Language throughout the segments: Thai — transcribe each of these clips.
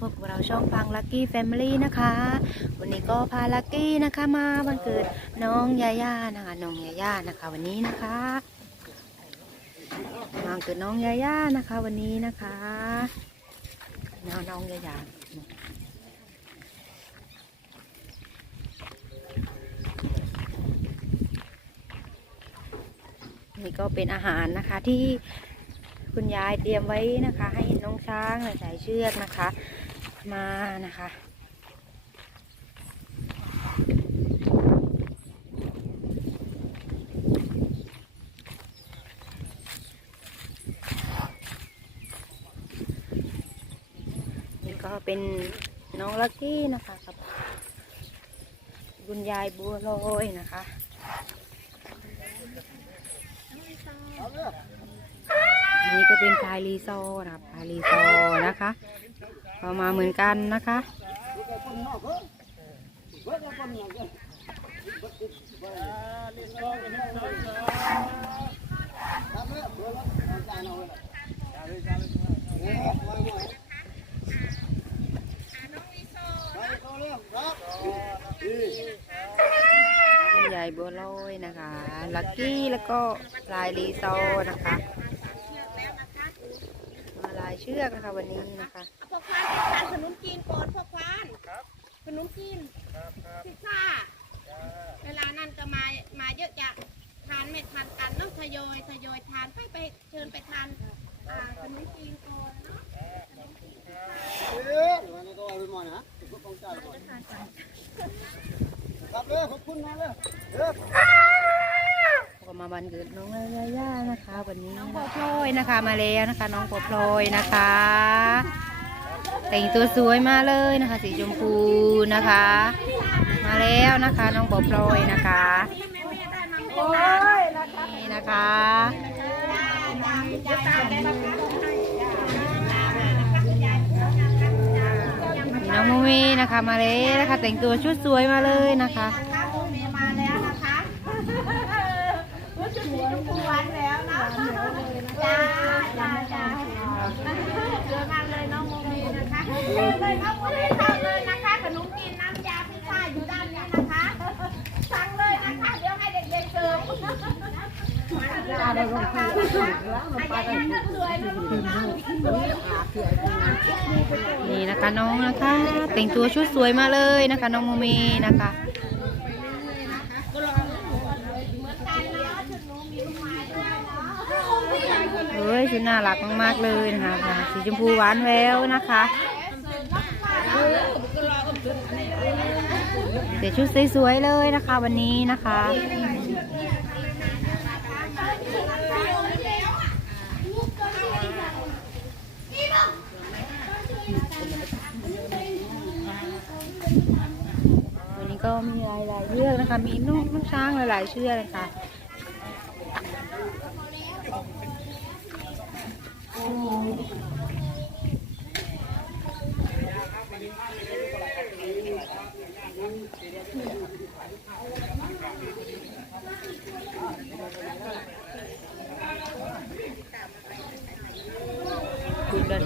พบกับเราช่องฟังลั c กี้แฟมิลี่นะคะ วันนี้ก็พาลักกี้นะคะมาวันเกิดน้องยาย่านะคะน้องยาย่านะคะ วันนี้นะคะมาวันเกิดน้องยาย่านะคะ วันนี้นะคะน้องน้องยาย่านี่ก็เป็นอาหารนะคะที่คุณยายเตรียมไว้นะคะ ให้น้องช้างใส่เชือกนะคะ มานะคะนี่ก็เป็นน้องลักกี้นะคะกับคุณยายบัวลอยนะคะอันนี้ก็เป็นพายรีโซนะครับพายรีโซนะคะ ก็มาเหมือนกันนะคะคุณยายบัวลอยนะคะ ลักกี้แล้วก็ลายรีโซนะคะ มาลายเชือกนะคะวันนี้นะคะ วกควานทานขนมจีนก่อนพวกควานขนมจีนพิซซ่าเวลานั้นก็มามาเยอะจะทานไม่ทานกันเนาะทยอยทยอยทานไปไปเชิญไปทานอ่าขนมจีนก่อนเนาะครับเลยขอบคุณนะเลยเด้อก็มาวันเกิดน้องยาย่านะคะ วันนี้น้องปอพลอยนะคะมาแล้วนะคะ น้องปอพลอยนะคะ แต่งตัวสวยมาเลยนะคะ สีชมพูนะคะ มาแล้วนะคะน้องบอบลอยนะคะนี่นะคะน้องมูมีนะคะ มาเลยนะคะ แต่งตัวชุดสวยมาเลยนะคะ ข้าวโมเมมาแล้วนะคะรู้สึกสีชมพูหวานแล้วนะจ้าจ้าจ้าเจอกันเลยน้องโมเมนะคะ เอเลยน้องโมเมทำเลยนะคะ ขนมจีนน้ำยาพิซซ่าอยู่ด้านนี้นะคะ สั่งเลยนะคะ เดี๋ยวให้เด็กๆเสิร์ฟสวยนะลูกนะนี่นะคะน้องนะคะแต่งตัวชุดสวยมาเลยนะคะ น้องโมเมนะคะเฮ้ยชุดน่ารักมากๆเลยนะคะสีชมพูหวานแววนะคะ แต่ชุดสวยๆเลยนะคะวันนี้นะคะ วันนี้ก็มีหลายๆเชือกนะคะ มีนกนกช้างหลายๆเชือกเลยค่ะคุยกัน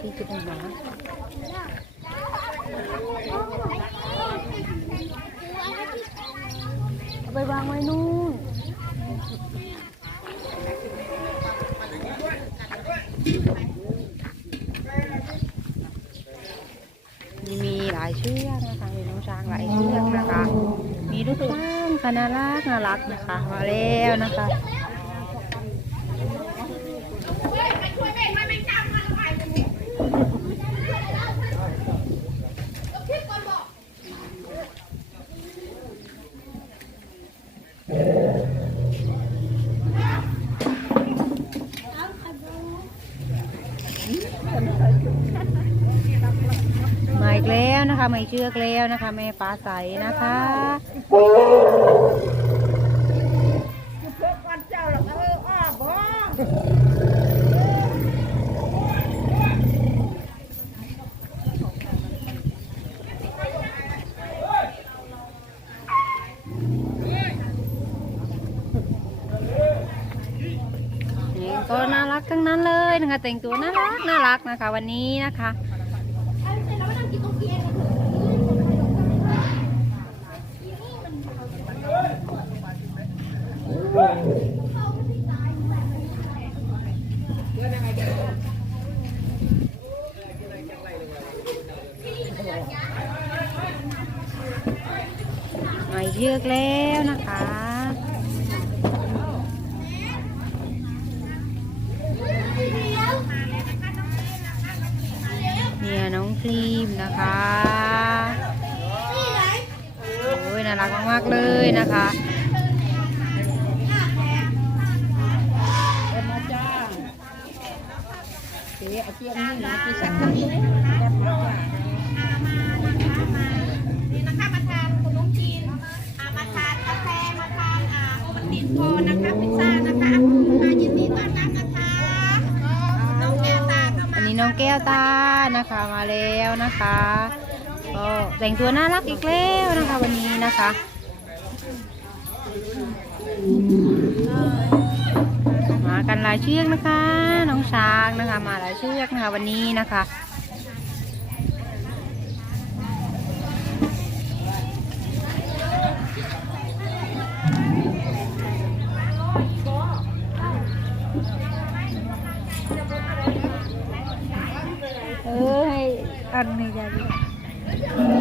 ที่จะเป็นหมาเอาไปวางไว้นู่นมีมีหลาย เชือกนะคะมีน้องช้างหลายเชือกนะคะ มีลูกช้างคณะน่ารักน่ารักนะคะ มาแล้วนะคะ มาอีกแล้วนะคะมาเชือกแล้วนะคะ แม่ฟ้าใสนะคะก็น่ารักทั้งนั้นเลย นะคะแต่งตัวน่ารักน่ารักนะคะ วันนี้นะคะ มาเยือกแล้วนะคะายินดีต้อนรับนะคะน้องแก้วตาก็มาอันนี้น้องแก้วตานะคะมาแล้วนะคะก็แต่งตัวน่ารักอีกแล้วนะคะวันนี้นะคะ มากันหลายเชือกนะคะ น้องช้างนะคะ มาหลายเชือกนะคะ วันนี้นะคะเออให้อันนี้ได้ด้วย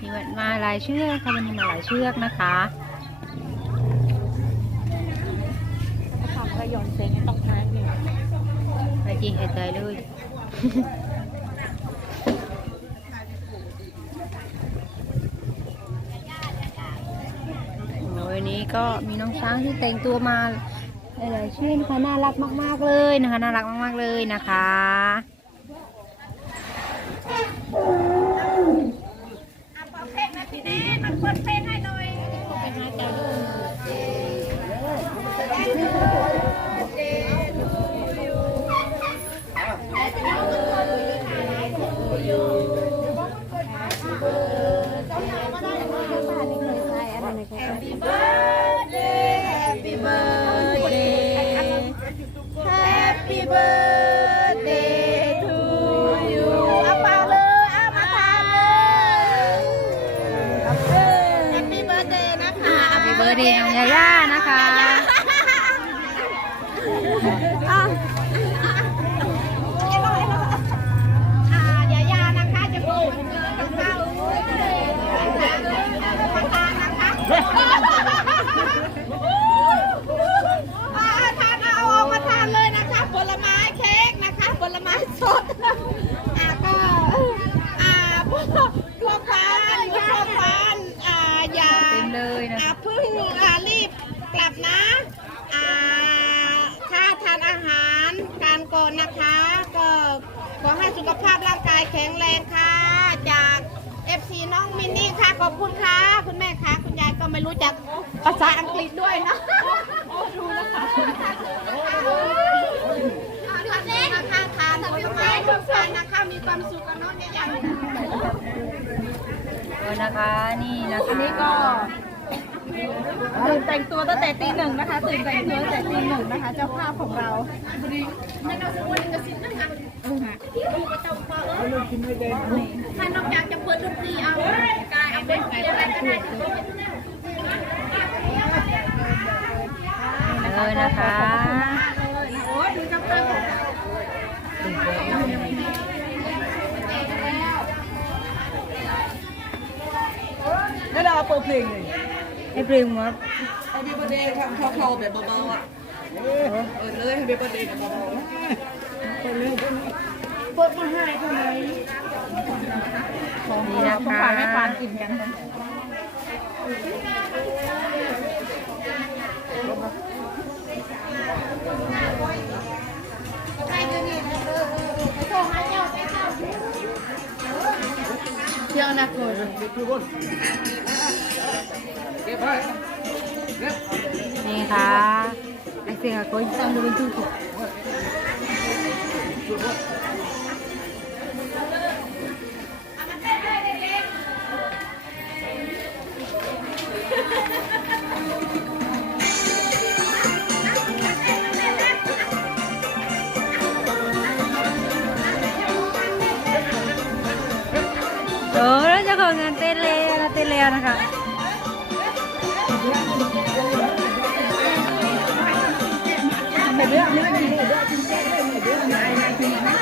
มีวันมาหลายเชือกค่ะวันนี้มาหลาย เชือกนะคะทำก็ยอนเซ็งต้องทานนี่ไปจริงหายใจเลยโอ้ยวันนี้ก็มีน้องช้างที่แต่งตัวมาหลายๆเชือนะคะน่ารักมาก ๆ เลยนะคะ น่ารักมาก ๆ เลยนะคะอะเปิดเพลงนะพี่เน ทมันเปิดเพลงให้น้อย น้องมินนี่ค่ะขอบคุณค่ะ คุณแม่ค่ะ คุณยายก็ไม่รู้จักภาษาอังกฤษด้วยเนาะโอ้ดูนะคะนเองนะคะทานผลไม้ทุกทานนะคะมีความสุขกันเนาะเนี่ยอย่างเออนะคะนี่นะคะอันนี้ก็ตื่นแต่งตัวตั้งแต่ตีหนึ่งนะคะตื่นแต่งตัวตั้งแต่ตีหนึ่งนะคะ เจ้าภาพของเรา ถ้านอกจากจะเปิดดนตรีเอากายเอาเป็นอะไรก็ได้เออนะคะโอ้ยดูจ้าภาพของเรานั่เอาเปิดเพลงเลยให้เพลงว่าแฮปปี้เบิร์เดย์ครับเขาเขาแบบเบาๆอะเปิดเลยแฮปปี้เบิร์เดย์กับเบาๆเปิดเลย เปิดมาให้ทำไมนี่นะคะแม่ปานกินกันเที่ยวนักเลยนี่ค่ะไอเสียก็ยังดูเป็นทุกข์ เออแล้วเจะขอเงินเต้นแล้เต้นแล้วนะคะไปเรื่อยๆไปเรื่ยๆ ไปดูทางไหนไหนที่ไหน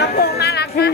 กระโปงน่ารักนะ